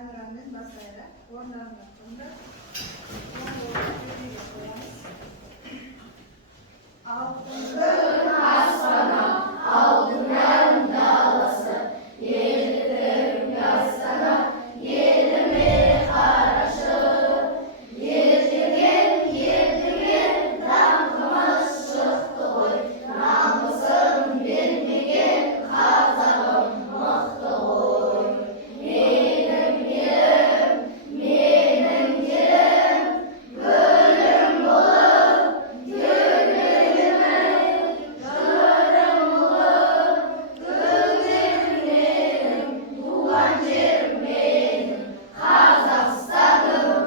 әнұранмен бастайды. Орындарында тұрыңдар. Алтын аспаны, алтын даласы, елдің астана, еліме қарашы. Елдіген даңқымыз шықты ғой, намысын бермеген қазағым мықты ғой. Менің елім, гүлім болып, туған жерім менің, Қазақстаным.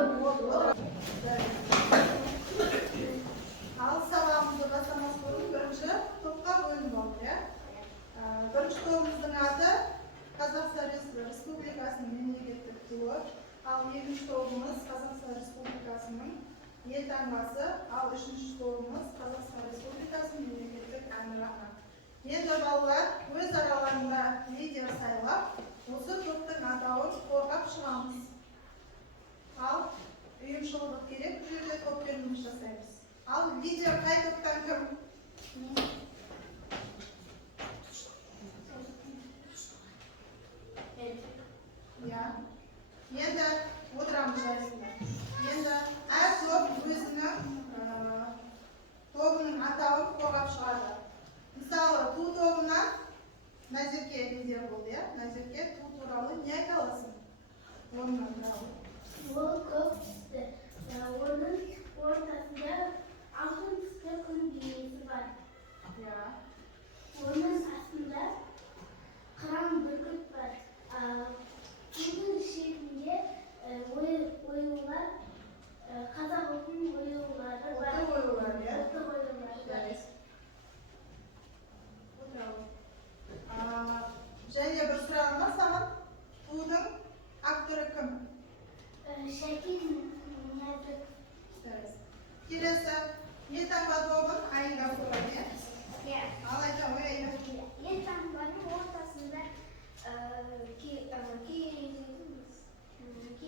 Ал сабағымызды бастамас бұрын бірінші топқа бөлініп алды. Бірінші тобымыздың аты Қазақстан Республикасының мемлекеттік туы, ал екінші тобымыз Қазақстан Республикасының елтаңбасы, ал үшінші тобымыз Қазақстан Республикасының мемлекеттік әнұраны. Енді балалар өз араларында лидер сайлап, осы топтың атауын қорғап шығамыз. Ал ұйымшылдық керек, бұл жерде топпен жұмыс жасаймыз. Ал лидер қай топтан кім? Енді отырамыз жарысында. Енді әр топ өзінің тобының атауын қорғап шығады. Мысалы, ту тобынан Назерке лидер болды. Назерке ту туралы не айта аласың? Оның туралы. Ол көк түсті. Оның ортасында алтын түсті күн бейнесі бар. Оның астында қыран бүркіт бар. Тудың шетінде оюлар, қазақ ұлтының оюлары бар. Және бір сұрағым бар саған. Тудың авторы кім? Шәкен Нәзір. Келесі елтаңба тобын Айна құрады. Ал айта ой Айна. Елтаңбаның ортасында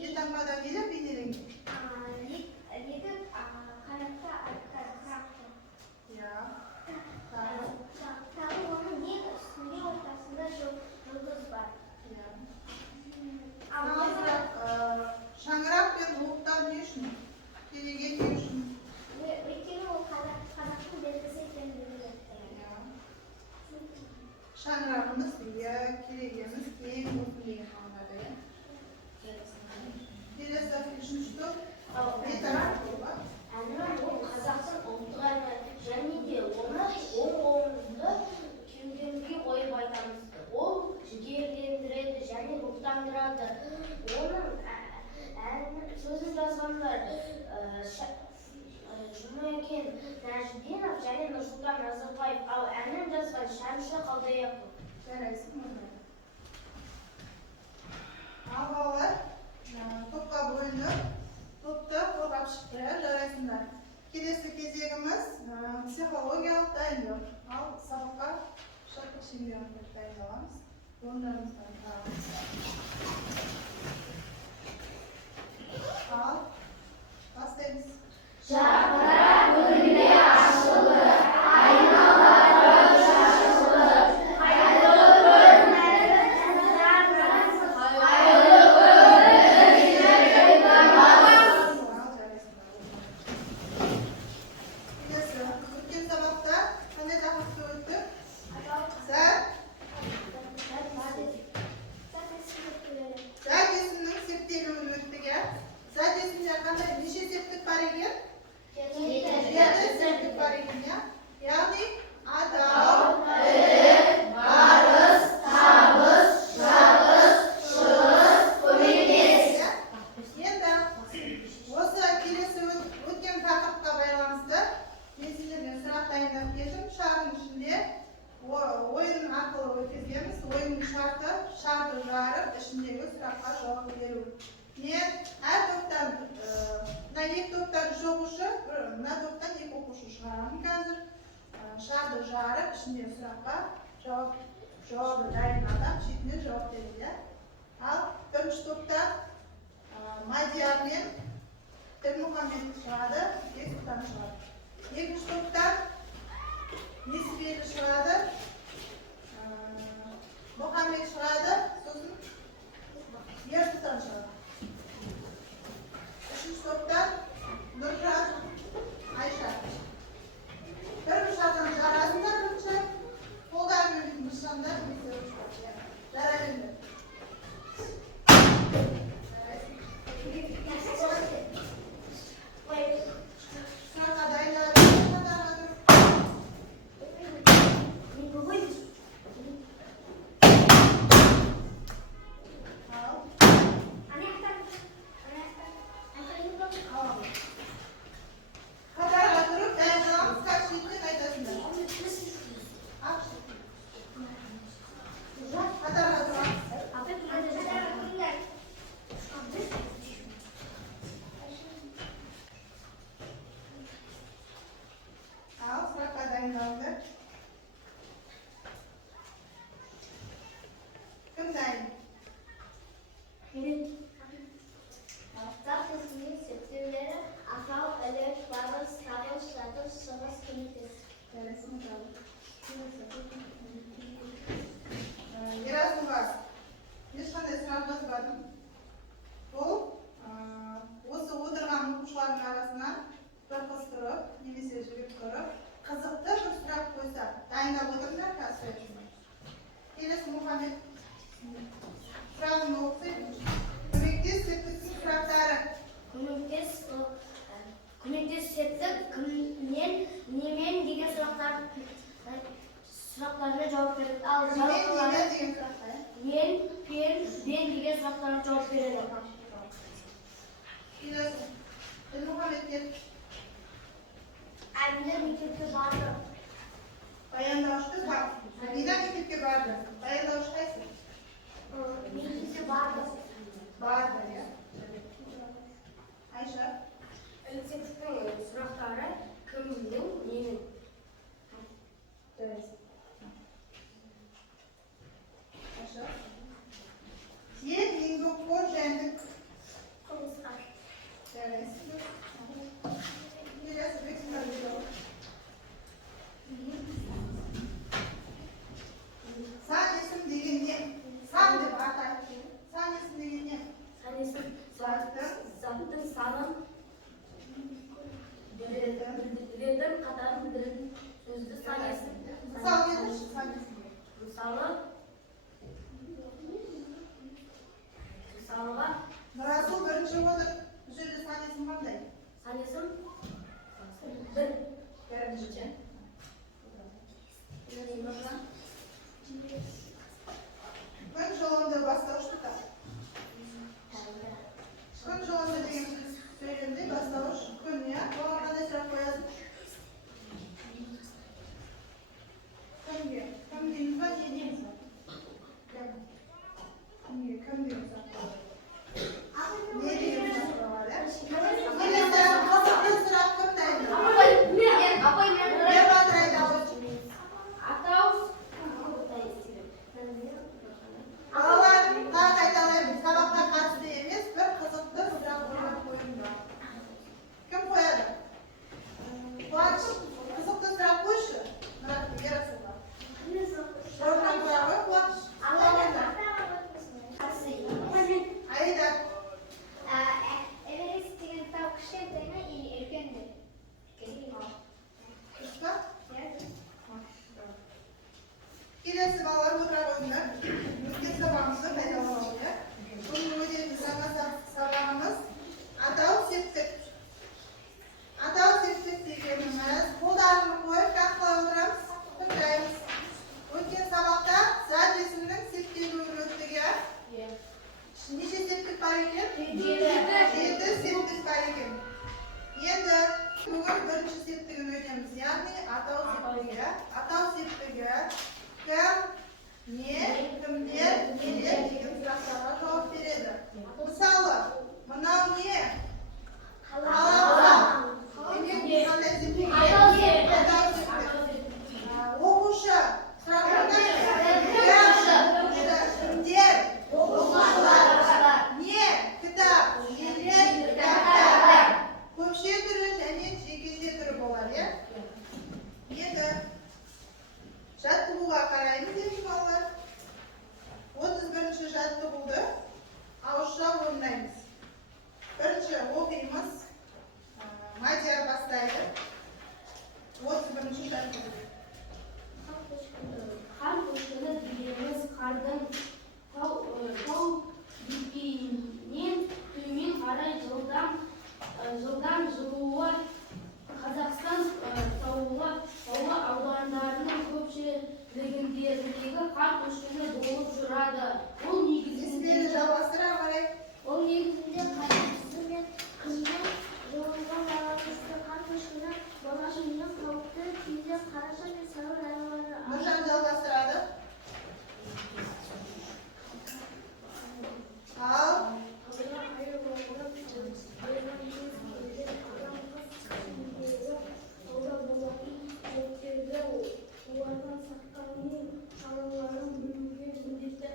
Елтаңбада келіп бейнеленген. екі қанатты аттар трактор. Тағы оның ең үстінде ортасында жұлдыз бар. Шаңырақ пен уықтар не үшін? Келеген не үшін? Өйткені ол қазақтың белгісі екенін білдіреді. Шаңырағымыз биік, келегеміз кең болсын деген мағынада. Келесі үшінші топ. Әнұран ол қазақтың ұлттық әні, және де оны оң қолымызды кеудемізге қойып айтамыз. Ол жігерлендіреді және рухтандырады. Оның сөзін жазғандар Жұмекен Нәжиденов және Нұрсұлтан Назарбаев, ал әнін жазған Шәмші Қалдаяқов. Ал балалар топқа бөлініп, топты қорғап шықты, жарайсыңдар. Келесі кезегіміз психологиялық дайындық. Ал сабаққа шарттық шеңберінде дайындаламыз. Орындарымыздан тұрамыз. Ал бастаймыз. Жапырақ гүлге ашылды, айналары шашылды. Өткен сабақта қандай тақырыпты өттік? Зат есімнің септелуін өттік. Зат есімде қандай неше септік бар екен? Жеті септік бар екен. Яғни атау, ірік, барыс, табыс, жабыс, шығыс, көмектес. Енді осы келесі өткен тақырыпқа байланысты мен сіздерден сұрақ дайындап келдім. Шардың ішінде ойын арқылы өткіземіз. Ойынның шарты шарды жарып, ішіндегі сұраққа жауап беру. Мен әр топтан, екі топтан үш оқушы, мына топтан екі оқушы шығарамын қазір. Шарды жарып, ішіндегі сұраққа жауабы дайын адам шетіне жауап береді. Ал бірінші топта Madiyar мен Ділмұхамед шығады, Бексұлтан шығады. Екінші топтан Несібелі шығады, Мұхамед шығады, сосын Ерсұлтан шығады. Үшінші топтан Нұржан, Айша. Бірінші адам жарасындар бірінші, қолдарымен нышандар жарайынды. Sırağa dayılar, Kadarla durup dayılarımız kaç şekilde kaydasınlar? Kadarla duran. Al, sırağa dayılarımız. Kim dayı? Ерасым бар. Ешқандай сұрағыңыз бар ма? Бұл осы отырған оқушылардың арасынан бір қыз тұрып, немесе жігіт тұрып, қызықты бір сұрақ қойса, дайындап отырыңдар қазір. Келесі Мұхамед сұрағын оқысайын. Көмектес септіктің сұрақтары. Көмектес септік кімнен, немен деген сұрақтарына жауап береді. Ал Немен деген сұрақтар? мен деген сұрақтарына жауап береді. Келесі Ділмұхамед кел. Әміне мектепке барды. Баяндауышты бар. Нина мектепке барды. Баяндауыш қайсы? Мектепке барды. Барды, иә. Айша. Септіктің сұрақтары кімнің, немен. Дұрыс. Айша. Сен еңбекқор жәндік. Құмысқа. Дұрыс. Келесі Бексұлтан Беков. Сан есім деген не? Сан деп атайды. Сан есім деген не? Санесін заттың санын білдіретін, қатарын білдіретін сөзді санесін. Мысал келтірші сан есімге. Мысалыға Нұрасыл бірінші отыр. Бұл жерде сан есім қандай? санесін бір. Бірінші. Күн жолында бастауышты тап. Күн жолында деген сөйлемде бастауыш күн, иә? Оған қандай сұрақ қоясың? Кімге? Кім дейміз ба, не дейміз ба? Кімге? Кім дейміз ба? Не деген сұрақ қояды, иә? Келесі қызықты сұрақ кім дайын? Не батырайды абырчы? Балалар, тағы қайталаймын. Сабаққа қатысты емес, бір қызықты сұрақ қойыңдар. Кім қояды? Қуаныш, қызықты сұрақ қойшы. Мұрат, Ерасылға. Жауап қоя ғой, Қуаныш. Аида. Эверест деген тау кішкентай ма или үлкен бе? Дұрыс па? Келесі балалар отыра қойыңдар. Өткен сабағымызды қайталап иә? Бүгінгі өтетін жаңа сабағымыз атау септік. Атау септік дегеніміз қолдарını қойып нақтылай отырамыз, тыңдаймыз. Өткен сабақта зат есімнің септелуін өттік, иә? Неше септік бар екен? 7 септік бар екен. Енді бүгін бірінші септігін өтеміз, яғни атау септігі. Атау септігі кім, не, кімдер, нелер деген сұрақтарға жауап береді. Мысалы, мынау не? Қалауға. Демек, қандай септік? Атау септік. Оқушы. Сұрақ қандай? Кімдер? Оқушылар. Не? Кітап. Легендерлігі қар көшкіні болып жүрады. Ол негізінде жалғастыра қарай. Ол негізінде қарақшысы мен қыздың жойылған байланысты қар көшкіні болашақ ең қауіпті кезде қараша мен сәуір айлары Нұржан жалғастырады. Ал олардан сақтанудың шараларын білуге міндетті.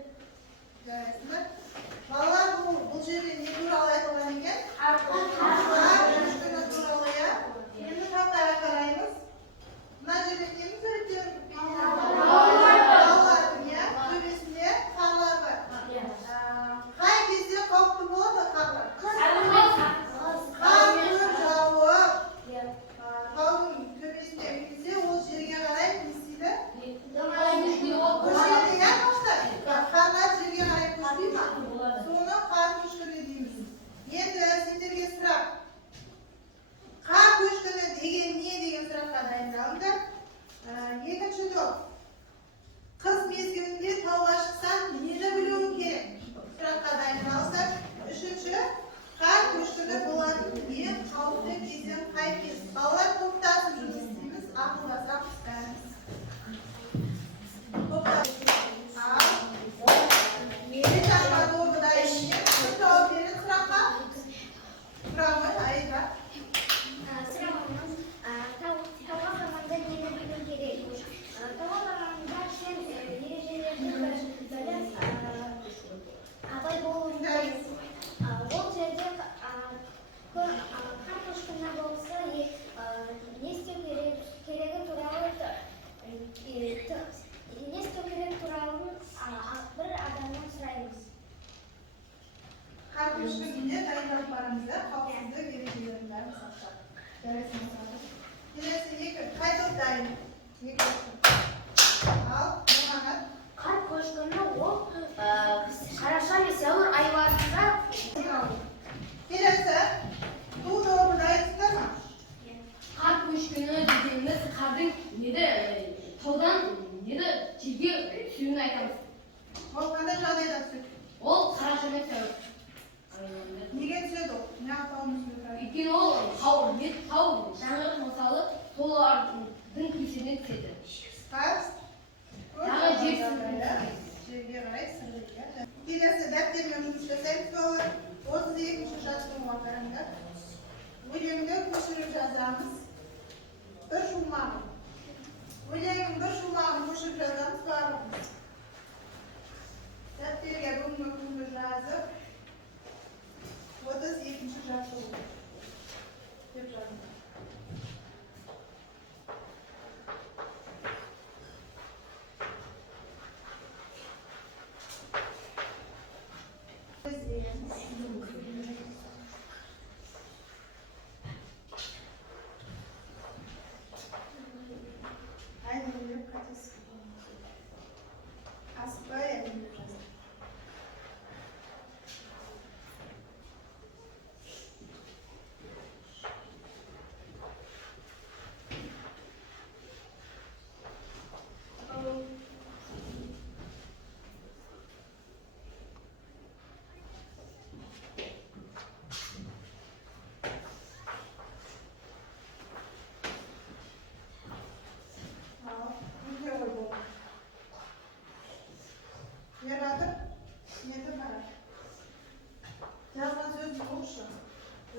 жарайсыңдар. Балалар бұл жерде не туралы айтылған екен? Қар көшкіні туралы, иә? Енді тақтаға қараймыз. Мына жерде нені суреттеліп кеткен? Балалардың, иә? Төбесінде қарлар бар. Қай кезде қауіпті болады қарлар? Қар көп жауып, таудың төбесінде кезде ол жерге қарай не істейді? Көшеді, иә, қоштар? Қарлар жерге қарай көшпей ма? Соны қар көшкіні дейміз. Енді сендерге сұрақ. Қар көшкіні деген не деген сұраққа дайындалыңдар. Екінші топ. Қыс мезгілінде тауға шықсаң, нені білуің керек? Сұраққа дайындалыңдар. Үшінші, қар көшкіні болатын ең қауіпті кезең қай кез? Балалар топтасып жұмыс істейміз, ақылдасақ пысқанымыз. Тауға барғанда нені білу керек? Тауға барғанда сен ережелерді біліп абай болуың керек. Ол жерде қар көшкіні болса не істеу керегі туралы бір адамнан сұраймыз. Қар көшкініне дайындалып барыңыздар, қауіпсіздік ережелерін бәрін сақтап. Жарайсыңдар. Келесі екі, қай топ дайын? Екі топ. Ал, Мұхаммед. Қар көшкіні ол қараша мен сәуір айларында. Келесі, бұл тобы дайынсыздар ма? Қар көшкіні дегеніміз қардың таудан жерге түсуін айтамыз. Ол қандай жағдайда түседі? Ол қараша мен сәуір. Неге түседі ол? Не атауымыз өтірі? Өйткені ол тау жаңғырық мысалы солардың кесірінен түседі. Қаз? Тағы жер сіңіреді. Жерге қарай сіңіреді. Келесі дәптермен жұмыс жасаймыз балалар. 32-ші жаттығуға қараңдар. Өлеңді көшіріп жазамыз. Бір шумағын. Өлеңнің бір шумағын көшіріп жазамыз барлығымыз. Дәптерге бүгінгі күнді жазып 32-ші жаттығу деп жазыңдар. Aynen katası. Aspaya yapacağız.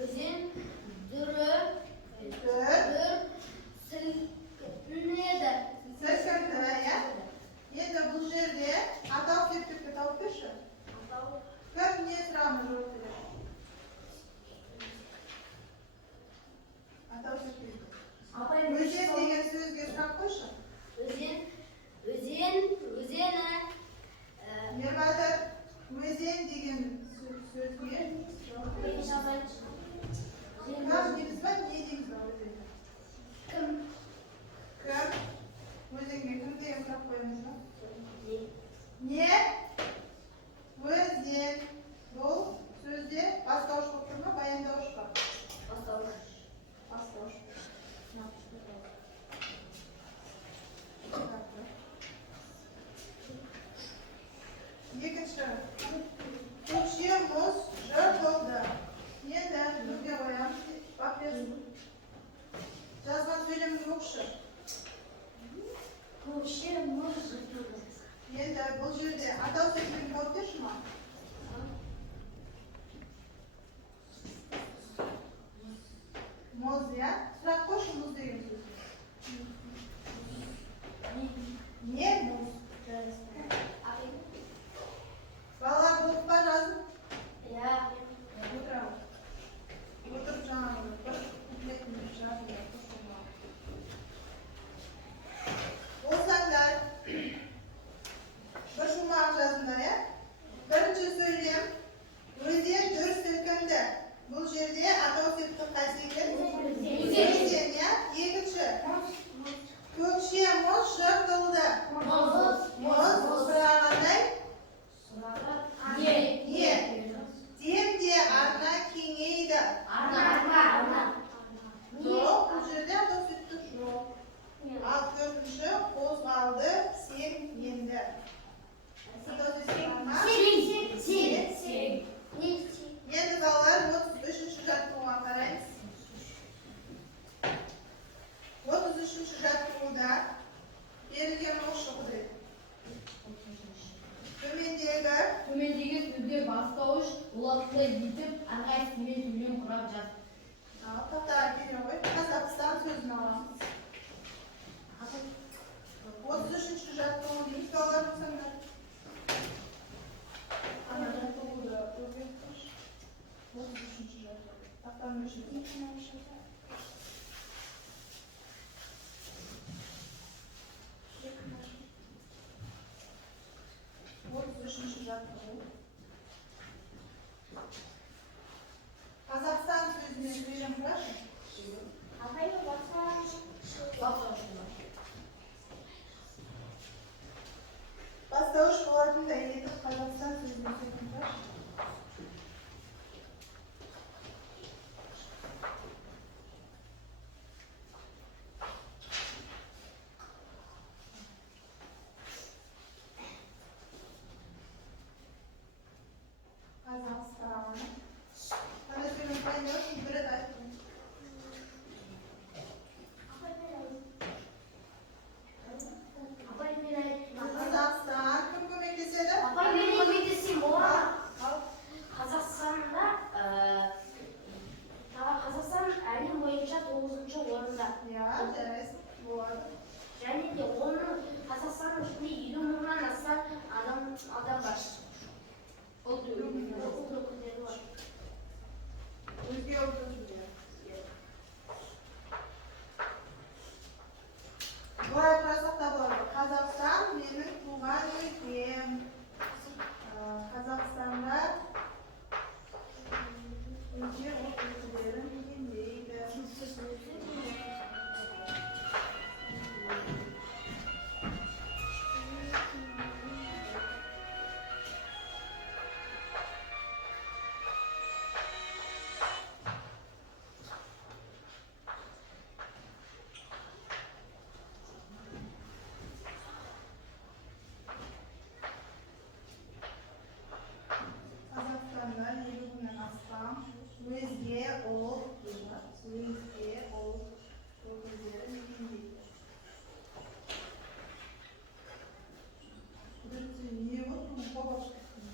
Өзен дүрі сілкінеді. Енді бұл жерде атау кептікті тауып берші. Кім не сұрағына жауап береді? Атау кептікті. Өзен деген сөзге сұрақ қойшы. Өзені. Ербатыр, өзен деген сөзге Кім дейміз ба, не дейміз ба өзенге? Кім? Кім? Өзенге кім деген сұрақ қойыңыз ба? Не? Өзен. Бұл сөзде бастауыш болып тұр ма, баяндауыш па? Бастауыш. Endi bu yerda atov sepkini topib berishmi? Muz ya. So'rab qo'yishim muz degan so'z. Ne muz? Balalar bo'lib qoladi. O'tiraman. O'tirib jonaman. Bir kupletni yozib O'zlar bir shumaq yozinglar ya. Birinchi so'zim o'zi dur silkindi. Bu yerda atov septi qaysi ekan? O'zing ya. Ikkinchi ko'kshi muz shirqildi. Muz so'raganday ye. Demdi arna kengaydi. Yo'q, bu yerda atov septi yo'q. Alt to'rtinchi qo'zg'aldi, sen yendi. Endi bolalar 33-chi jadvalga qaraymiz. 33-chi jadvalda berilgan o'shiqdi. Төмендегі сөзде бастауыш олатында етіп, әрқайсысымен сөйлем құрап жаз. Тоқтар келген ғой. Қазақстан сөзін аламыз. 33-чи жадвал дейміз. Балалар болсаңдар. Ана жадвалды өзгерткіш. 33-чи жадвал. Тақтан өшірді. 33-чи жадвал. Қазақстан сөзіне сөйлем құрашы. Бастауыш болатын да етіп Қазақстан сөзіне сөйлем құрашы. Қазақстан. Қандай сөйлем қайындаушы? Бірі айтын. Қазақстан. Кім көмектеседі? Қазақстан әлем бойынша 9-ші орында. Я, жарайсың. Болады. Және де оның Қазақстанның ішінде 50 мыңнан аса адам бар. Ұлт Өкілдері бар. Өзге ұлт өкілдері. Былай қарасақ та болады. Қазақстан менің туған өлкем. Қазақстанда өзге ұлт өкілдері мекендейді. Қазақстанда 50 мыңнан астам өзге ұлт өкілдері мекендейді. Не болды? Қобалжып кеттім.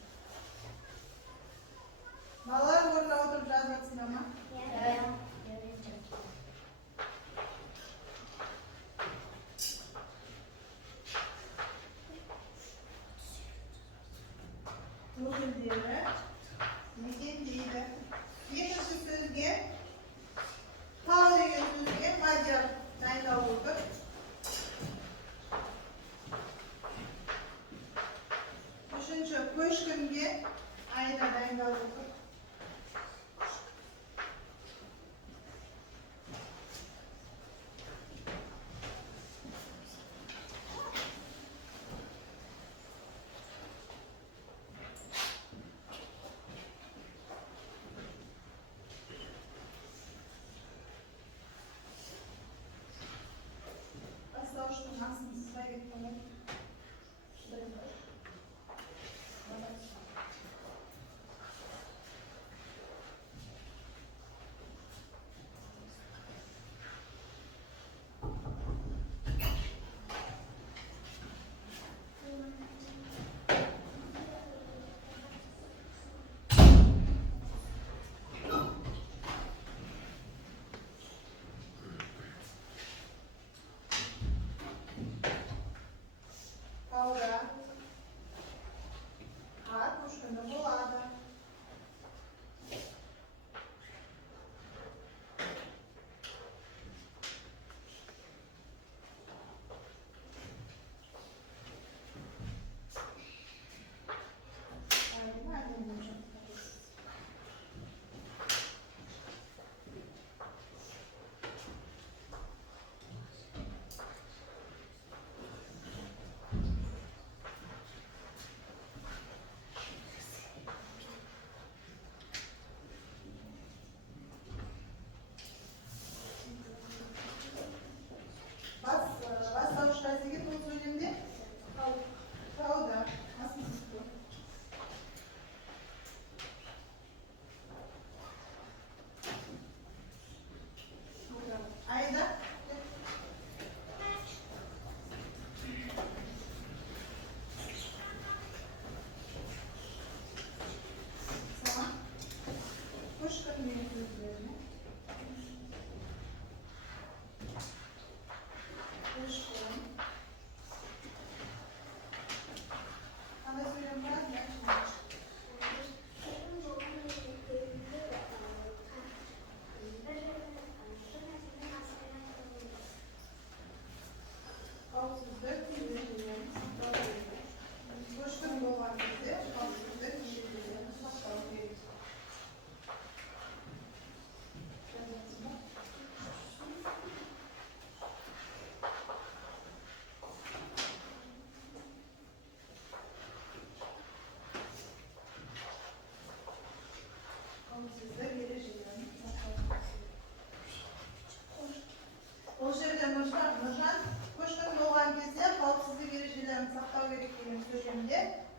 Балалар орнына отырып жазып жатсыңдар ма? Өкілдері мекендейді. Екінші сөзге тау деген сөзге мадияр дайындалып отыр. Үшінші көшкінге айда дайындалып отыр.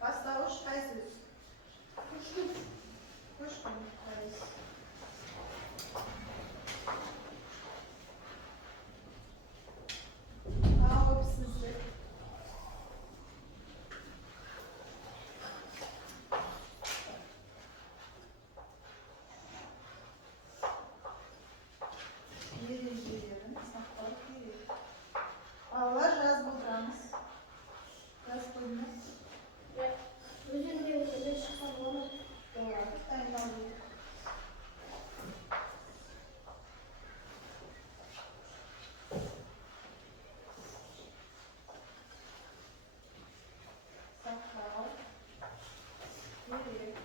Бастауыш қай сөз? Көшкін. Қауіпсіздік. Ережелерін сақтау керек. Балалар жазып отырамыз. Жазып қойыңыз. өзіңде өзіңде шыққан оны Болады, дайындалу керек. Сақтау керек.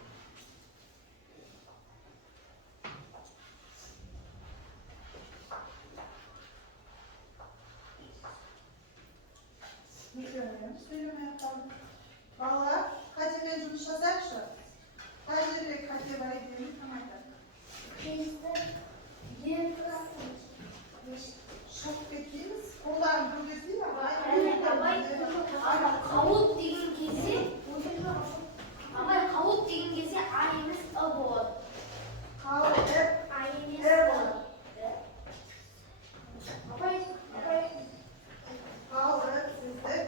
Сөйлемей қалдым. Балалар, қатемен жұмыс жасайықшы. Қай жерде қате бар екенін кім айтады? Шығып кетпейміз. Қолдарын бүргесей, абай. қауып деген кезде абай қауып деген кезде а емес ы болады. Қауіп, А емес болады. абай Қауіпсіздік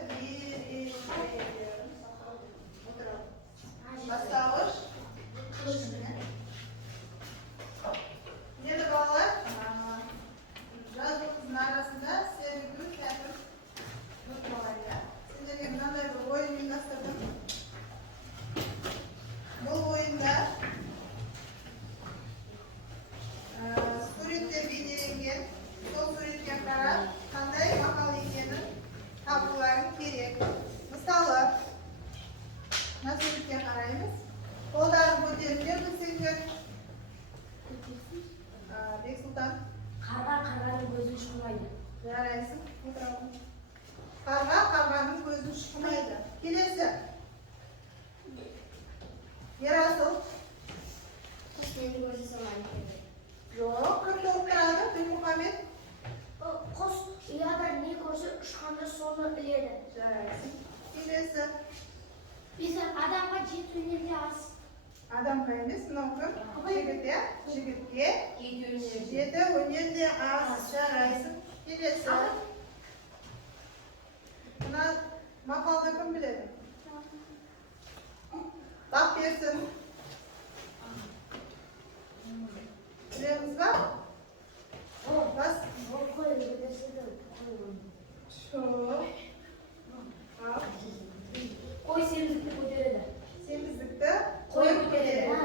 ережелерін сақтау керек. Отырalım. Бастауыш. Енді балалар, жазуымыздың арасында сергіту тәртіп ұмытпағай, иә? Сендерге мынандай бір ойын ұйымдастырдым. Бұл ойында суреттер бейнеленген. Сол суретке қарап, қандай мақал екенін табуларың керек. Мысалы, мына суретке қараймыз. Қолдарын көтеріңдер білсеңдер. Бексұлтан. қарға қарғаның көзін шұқымайды. Жарайсың, отыралым. Қарға қарғаның көзін шұқымайды. Келесі. Ерасыл. құс мені көзі салмайды. Жоқ, кімді отырады? Ділмұхамед. құс ұяда не көрсе ұшқанда соны іледі. Жарайсың. Келесі. адамға жеті өнерде аз. Адамға емес, мынау кім? Жігіт, иә? Жігітке жеті өнерде аз. Жарайсың. Келесі. Мына мақалды кім біледі? Бақ берсін. Білеміз ба? Бас. қой семіздікті көтереді. Семіздікті қой көтереді.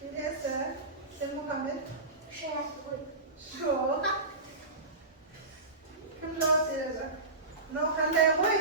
Келесі. Ділмұхамед. Жоқ. Кім жауап береді? Мынау қандай қой?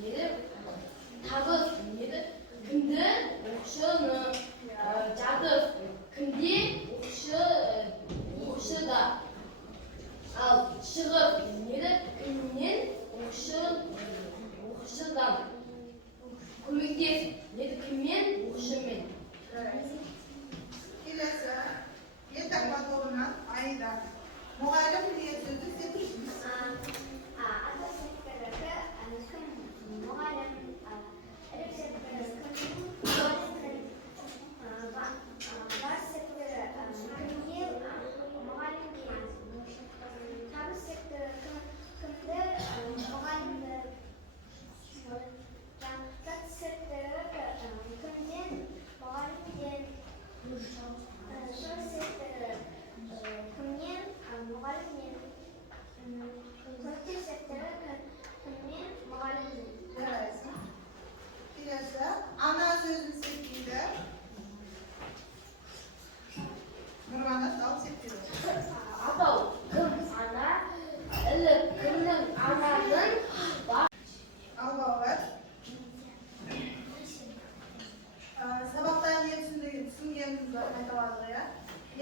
неді табыс неді кімді оқшыны жатып кімде оқшыда ал шығып неді кімнен оқшыдан көмектес неді кіммен оқшымен Келесі. Ертең тобынан Аида. Мұғалім деген сөзді септірсіз. Келесі. Ана сөзін септейді. Нұрғана сал септейді. атау кім ана ілік кімнің ананың Ал балалар. Сабақтан не түсінгеніміз бар қайталады, иә?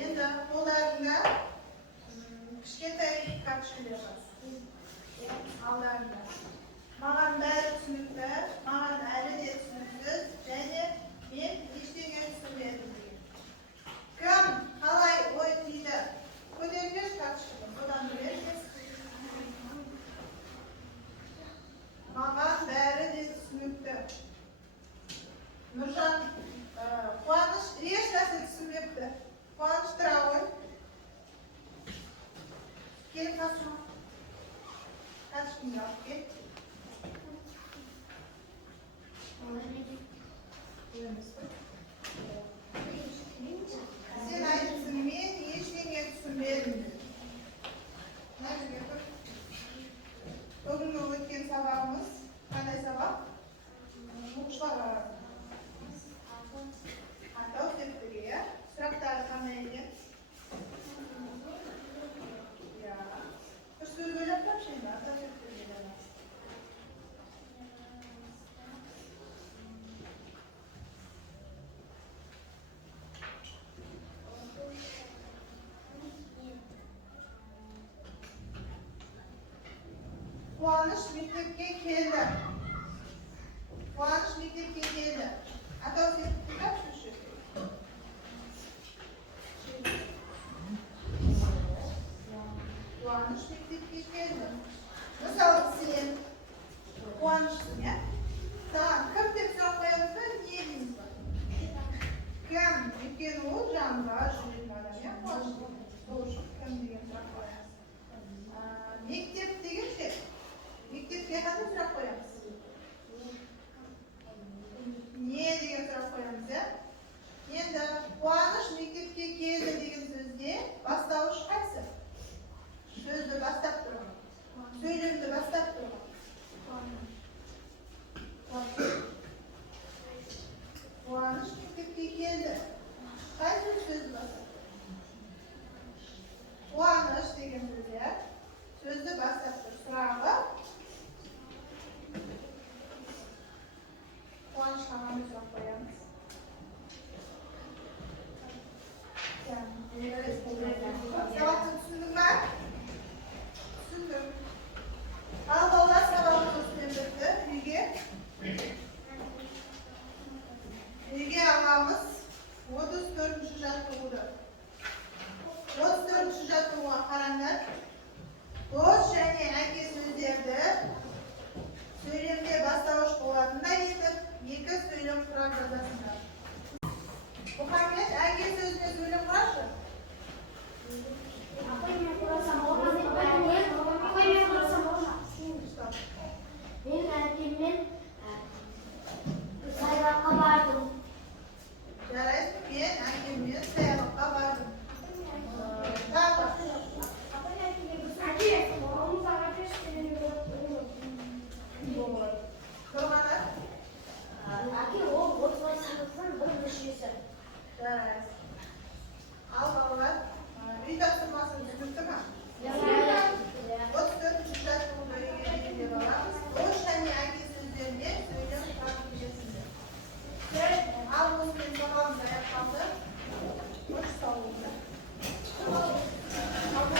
Енді қолдарында кішкентай карточкалар бар. Алдарында. Маған бәрі түсінікті, маған әлі де түсініксіз, және мен ештеңе түсінбедім деген. Кім қалай ой түйді? Көтеріңдерші карточканы, содан білесіз. Маған бәрі де түсінікті. Нұржан, Қуаныш еш нәрсе түсінбепті. Қуаныш тұра ғой. Келіп қасыма. Карточканы алып кел. Сен айтыпсың, мен ештеңе түсінбедім. Мына жерге тұр. Бүгінгі өткен сабағымыз қандай сабақ? Оқушыларға атау септігі, иә? Сұрақтары қандай екен? Иә. Бір сөз ойлап тапшы енді, атау септігі де. Қуаныш мектепке келді. Қуаныш мектепке келді. Атау септігі тапшы. Қуаныш мектепке келді. Мысалы сен қуанышсың, иә? Саған кім деп сұрақ қоямыз ба, не дейміз ба? Кім? Өйткені ол жанға жүретін адам, иә? Қуаныш сол үшін кім деген сұрақ қоямыз. Мектеп деген ше. Мектепке қандай сұрақ